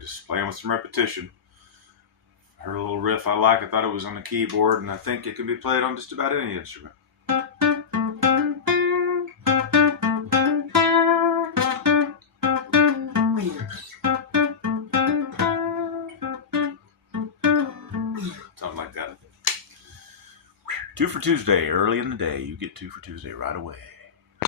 just playing with some repetition. Heard a little riff I like. I thought it was on the keyboard, and I think it can be played on just about any instrument. Something like that. 2 for Tuesday, early in the day. You get 2 for Tuesday right away.